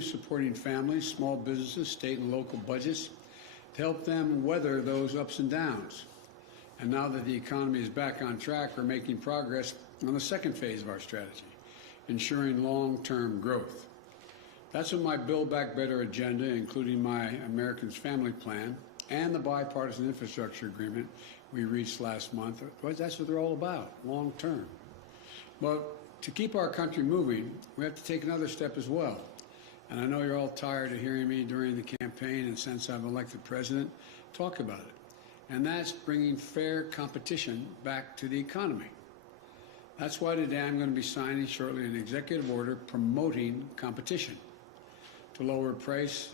supporting families, small businesses, state and local budgets to help them weather those ups and downs. And now that the economy is back on track, we're making progress on the second phase of our strategy, ensuring long-term growth. That's what my Build Back Better agenda, including my Americans Family Plan and the bipartisan infrastructure agreement we reached last month, that's what they're all about, long-term. But to keep our country moving, we have to take another step as well. And I know you're all tired of hearing me during the campaign and since I've elected president, talk about it. And that's bringing fair competition back to the economy. That's why today I'm going to be signing shortly an executive order promoting competition to lower prices,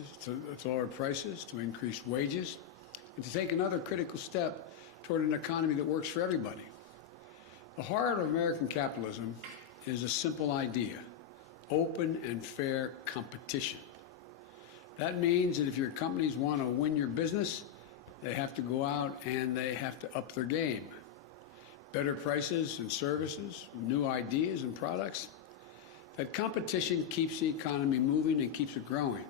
to increase wages, and to take another critical step toward an economy that works for everybody. The heart of American capitalism is a simple idea: open and fair competition. That means that if your companies want to win your business, they have to go out and they have to up their game. Better prices and services, new ideas and products. That competition keeps the economy moving and keeps it growing.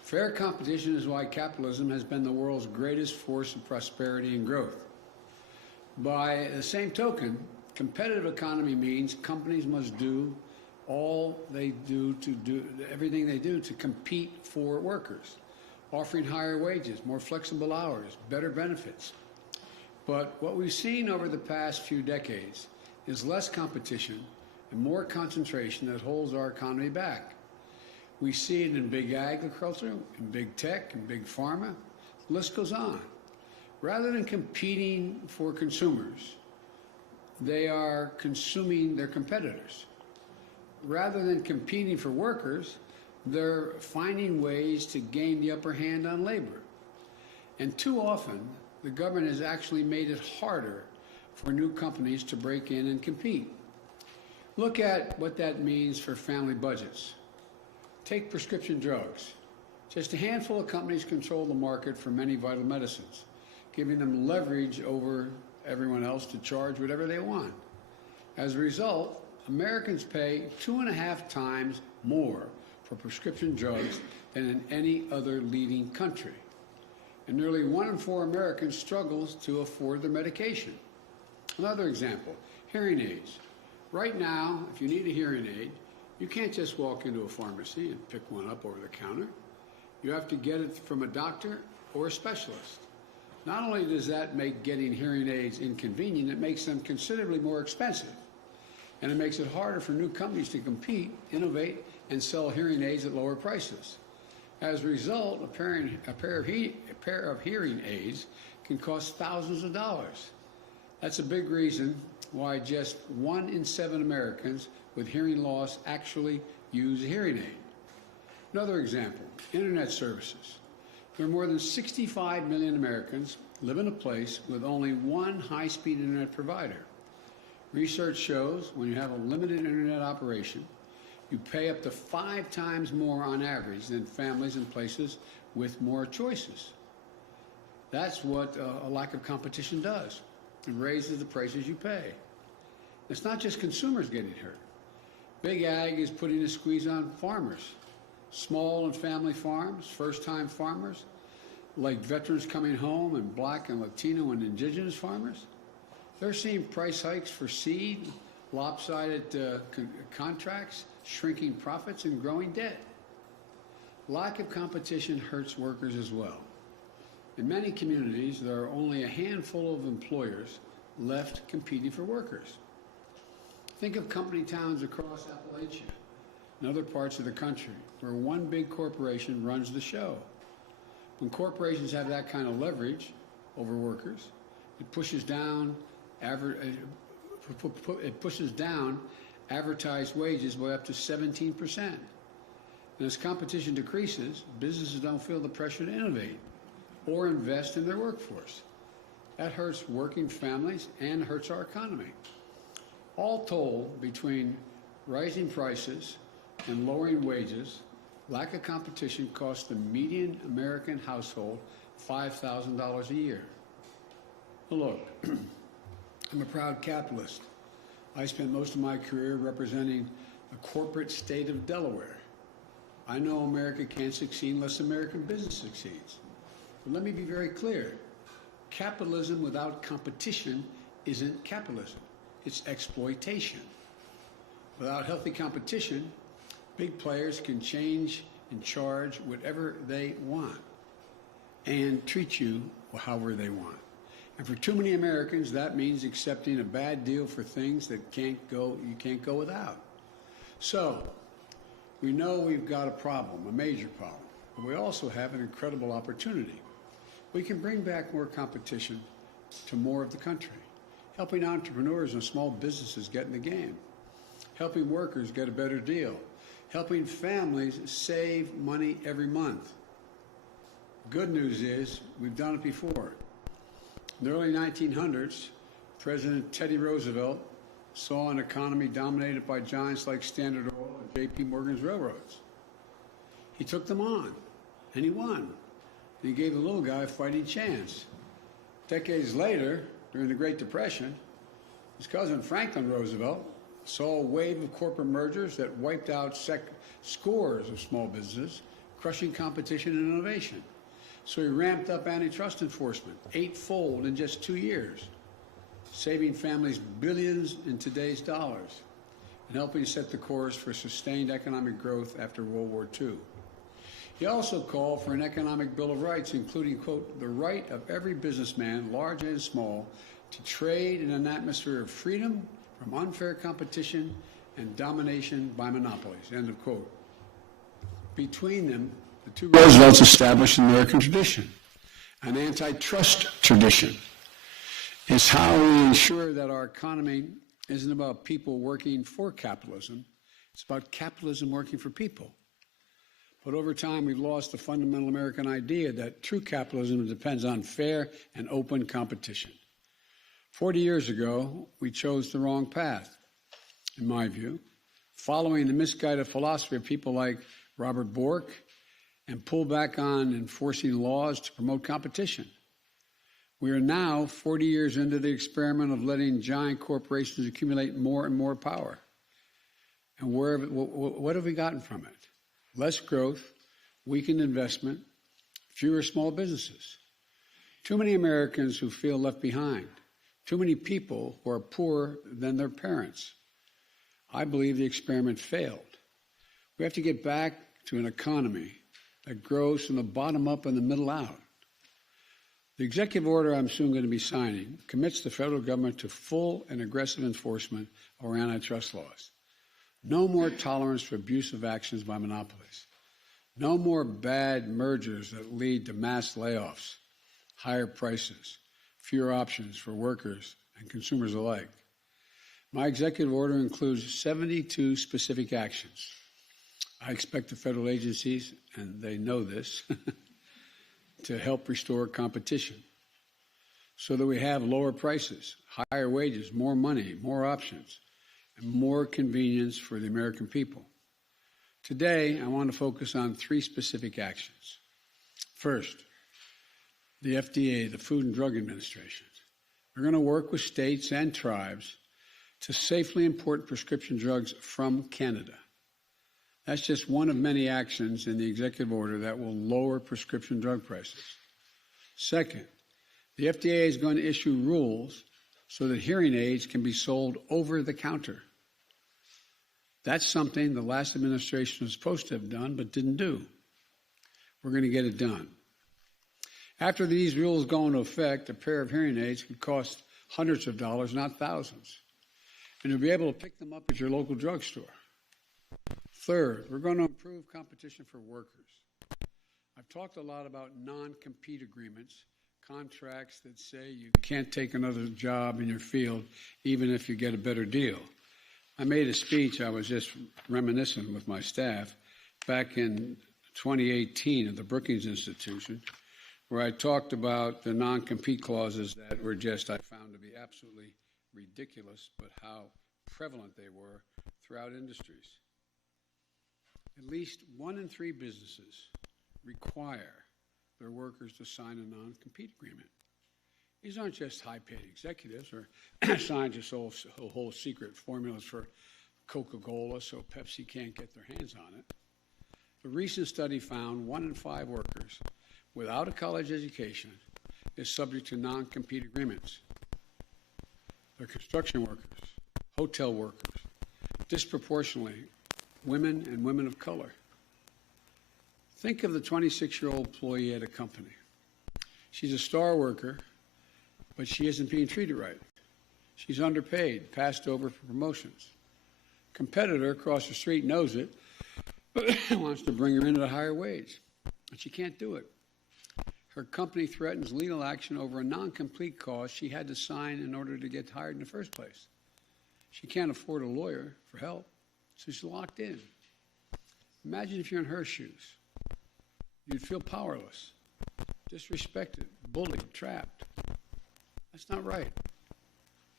Fair competition is why capitalism has been the world's greatest force of prosperity and growth. By the same token, competitive economy means companies must do everything they do to compete for workers, offering higher wages, more flexible hours, better benefits. But what we've seen over the past few decades is less competition and more concentration that holds our economy back. We see it in big agriculture, in big tech, in big pharma. The list goes on. Rather than competing for consumers, they are consuming their competitors. Rather than competing for workers, they're finding ways to gain the upper hand on labor. And too often, the government has actually made it harder for new companies to break in and compete. Look at what that means for family budgets. Take prescription drugs. Just a handful of companies control the market for many vital medicines, giving them leverage over everyone else to charge whatever they want. As a result, Americans pay 2.5 times more for prescription drugs than in any other leading country. And nearly 1 in 4 Americans struggles to afford their medication. Another example, hearing aids. Right now, if you need a hearing aid, you can't just walk into a pharmacy and pick one up over the counter. You have to get it from a doctor or a specialist. Not only does that make getting hearing aids inconvenient, it makes them considerably more expensive. And it makes it harder for new companies to compete, innovate, and sell hearing aids at lower prices. As a result, a pair of hearing aids can cost thousands of dollars. That's a big reason why just 1 in 7 Americans with hearing loss actually use a hearing aid. Another example, internet services. There are more than 65 million Americans live in a place with only one high-speed internet provider. Research shows when you have a limited internet operation, you pay up to 5 times more on average than families in places with more choices. That's what a lack of competition does. It raises the prices you pay. It's not just consumers getting hurt. Big Ag is putting a squeeze on farmers. Small and family farms, first-time farmers, like veterans coming home and Black and Latino and Indigenous farmers, they're seeing price hikes for seed, lopsided contracts, shrinking profits, and growing debt. Lack of competition hurts workers as well. In many communities, there are only a handful of employers left competing for workers. Think of company towns across Appalachia and other parts of the country where one big corporation runs the show. When corporations have that kind of leverage over workers, it pushes down advertised wages by up to 17%. And as competition decreases, businesses don't feel the pressure to innovate or invest in their workforce. That hurts working families and hurts our economy. All told, between rising prices and lowering wages, lack of competition costs the median American household $5,000 a year. Well, look, I'm a proud capitalist. I spent most of my career representing the corporate state of Delaware. I know America can't succeed unless American business succeeds. But let me be very clear. Capitalism without competition isn't capitalism. It's exploitation. Without healthy competition, big players can change and charge whatever they want and treat you however they want. And for too many Americans, that means accepting a bad deal for things that you can't go without. So, we know we've got a problem, a major problem, but we also have an incredible opportunity. We can bring back more competition to more of the country, helping entrepreneurs and small businesses get in the game, helping workers get a better deal, helping families save money every month. Good news is we've done it before. In the early 1900s, President Teddy Roosevelt saw an economy dominated by giants like Standard Oil and J.P. Morgan's railroads. He took them on, and he won. And he gave the little guy a fighting chance. Decades later, during the Great Depression, his cousin Franklin Roosevelt saw a wave of corporate mergers that wiped out scores of small businesses, crushing competition and innovation. So he ramped up antitrust enforcement, eightfold in just 2 years, saving families billions in today's dollars and helping set the course for sustained economic growth after World War II. He also called for an economic Bill of Rights, including, quote, the right of every businessman, large and small, to trade in an atmosphere of freedom from unfair competition and domination by monopolies, end of quote. Between them, the two Roosevelts established an American tradition, an antitrust tradition. It's how we ensure that our economy isn't about people working for capitalism, it's about capitalism working for people. But over time, we've lost the fundamental American idea that true capitalism depends on fair and open competition. 40 years ago, we chose the wrong path, in my view, following the misguided philosophy of people like Robert Bork and pull back on enforcing laws to promote competition. We are now 40 years into the experiment of letting giant corporations accumulate more and more power. And what have we gotten from it? Less growth, weakened investment, fewer small businesses. Too many Americans who feel left behind. Too many people who are poorer than their parents. I believe the experiment failed. We have to get back to an economy that grows from the bottom up and the middle out. The executive order I'm soon going to be signing commits the federal government to full and aggressive enforcement of our antitrust laws. No more tolerance for abusive actions by monopolies. No more bad mergers that lead to mass layoffs, higher prices, fewer options for workers and consumers alike. My executive order includes 72 specific actions. I expect the federal agencies, and they know this, to help restore competition so that we have lower prices, higher wages, more money, more options, and more convenience for the American people. Today, I want to focus on 3 specific actions. First, the FDA, the Food and Drug Administration. We're going to work with states and tribes to safely import prescription drugs from Canada. That's just one of many actions in the executive order that will lower prescription drug prices. Second, the FDA is going to issue rules so that hearing aids can be sold over the counter. That's something the last administration was supposed to have done but didn't do. We're going to get it done. After these rules go into effect, a pair of hearing aids could cost hundreds of dollars, not thousands. And you'll be able to pick them up at your local drugstore. Third, we're going to improve competition for workers. I've talked a lot about non-compete agreements, contracts that say you can't take another job in your field even if you get a better deal. I made a speech, I was just reminiscent with my staff, back in 2018 at the Brookings Institution, where I talked about the non-compete clauses that were just, I found to be absolutely ridiculous, but how prevalent they were throughout industries. At least 1 in 3 businesses require their workers to sign a non-compete agreement. These aren't just high-paid executives or scientists who hold secret formulas for Coca-Cola so Pepsi can't get their hands on it. The recent study found 1 in 5 workers without a college education is subject to non-compete agreements. They're construction workers, hotel workers, disproportionately women and women of color. Think of the 26-year-old employee at a company. She's a star worker, but she isn't being treated right. She's underpaid, passed over for promotions. Competitor across the street knows it, but wants to bring her in at a higher wage, but she can't do it. Her company threatens legal action over a non-compete clause she had to sign in order to get hired in the first place. She can't afford a lawyer for help, so she's locked in. Imagine if you're in her shoes. You'd feel powerless, disrespected, bullied, trapped. That's not right.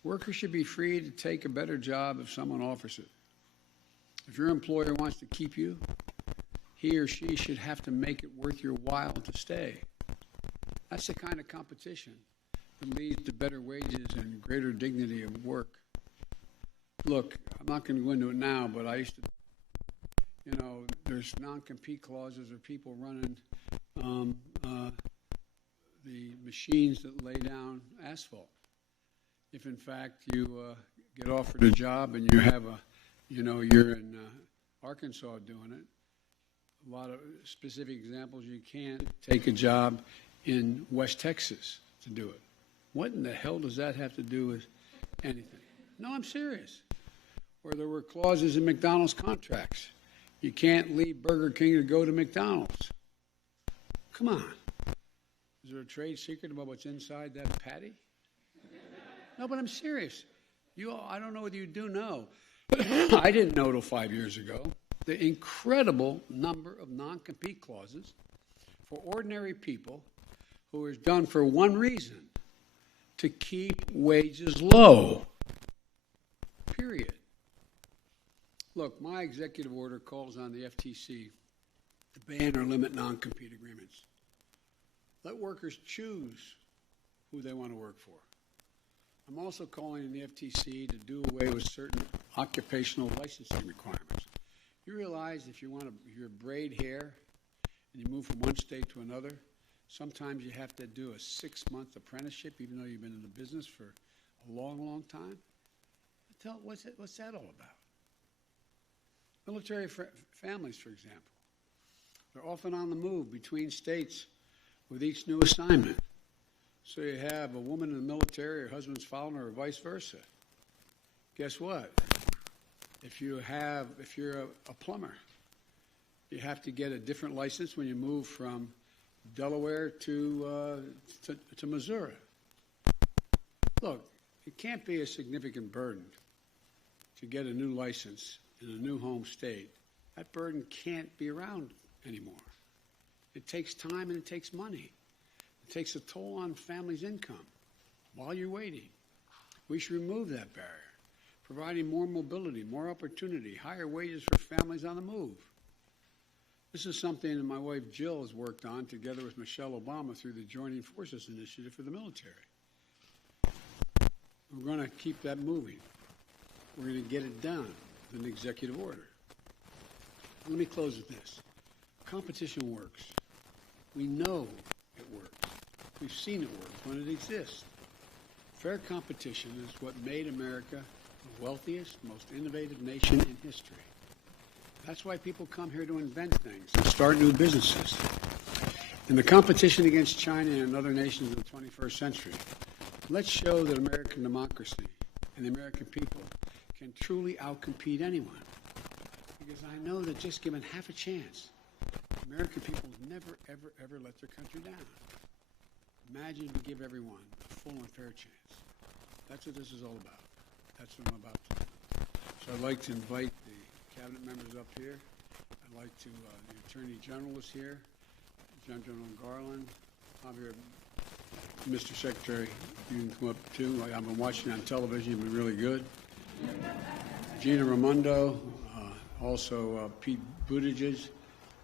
Workers should be free to take a better job if someone offers it. If your employer wants to keep you, he or she should have to make it worth your while to stay. That's the kind of competition that leads to better wages and greater dignity of work. Look, I'm not going to go into it now, but I used to, there's non-compete clauses or people running the machines that lay down asphalt. If in fact you get offered a job and you have you're in Arkansas doing it, a lot of specific examples, you can't take a job in West Texas to do it. What in the hell does that have to do with anything? No, I'm serious. Or there were clauses in McDonald's contracts. You can't leave Burger King to go to McDonald's. Come on. Is there a trade secret about what's inside that patty? No, but I'm serious. I don't know whether you do know. I didn't know till 5 years ago the incredible number of non-compete clauses for ordinary people who is done for one reason: to keep wages low. Period. Look, my executive order calls on the FTC to ban or limit non-compete agreements. Let workers choose who they want to work for. I'm also calling on the FTC to do away with certain occupational licensing requirements. You realize if you braid hair and you move from one state to another, sometimes you have to do a 6-month apprenticeship, even though you've been in the business for a long, long time. What's that all about? Military families, for example, they're often on the move between states with each new assignment. So you have a woman in the military, her husband's following her, or vice versa. Guess what? If you're a plumber, you have to get a different license when you move from Delaware to Missouri. Look, it can't be a significant burden to get a new license in a new home state. That burden can't be around anymore. It takes time and it takes money. It takes a toll on families' income while you're waiting. We should remove that barrier, providing more mobility, more opportunity, higher wages for families on the move. This is something that my wife Jill has worked on together with Michelle Obama through the Joining Forces Initiative for the military. We're going to keep that moving. We're going to get it done with an executive order. Let me close with this. Competition works. We know it works. We've seen it work when it exists. Fair competition is what made America the wealthiest, most innovative nation in history. That's why people come here to invent things and start new businesses. In the competition against China and other nations of the 21st century, let's show that American democracy and the American people can truly outcompete anyone. Because I know that just given half a chance, American people never, ever, ever let their country down. Imagine if you give everyone a full and fair chance. That's what this is all about. That's what I'm about to do. So I'd like to invite the cabinet members up here. I'd like to, the Attorney General is here, General Garland. Javier, Mr. Secretary, you can come up too. I've been watching on television. You've been really good. Gina Raimondo, also Pete Buttigieg,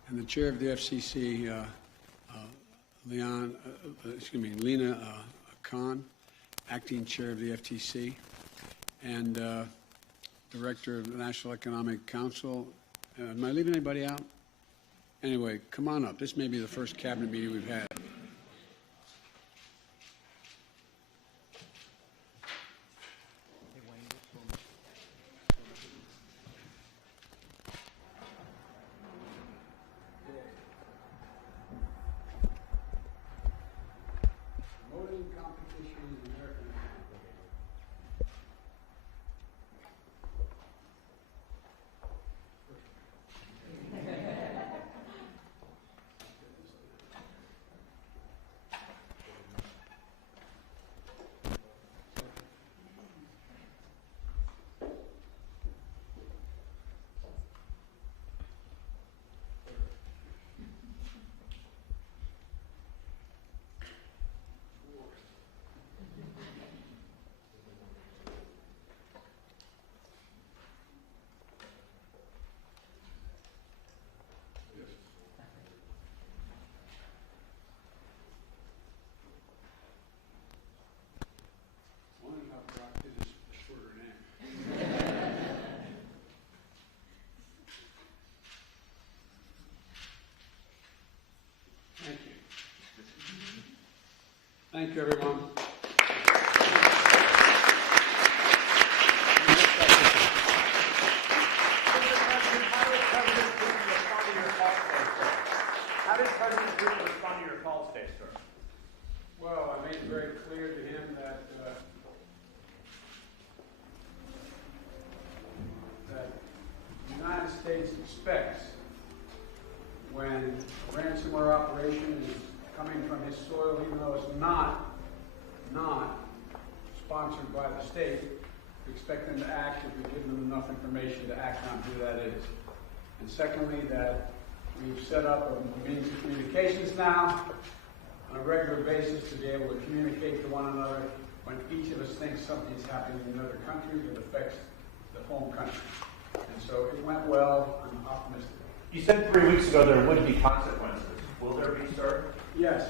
and the chair of the FCC, Lena Khan, acting chair of the FTC, and director of the National Economic Council. Am I leaving anybody out? Anyway, come on up. This may be the first cabinet meeting we've had. Voting competition in American Thank you, everyone. How did President Putin respond to your call today, sir? Well, I made it very clear to him that the United States expects when a ransomware operation is coming from his soil, even though it's not sponsored by the state, we expect them to act if we give them enough information to act on who that is. And secondly, that we've set up a means of communications now on a regular basis to be able to communicate to one another when each of us thinks something's happening in another country that affects the home country. And so it went well. I'm optimistic. You said 3 weeks ago there would be consequences. Will there be, sir? Yes.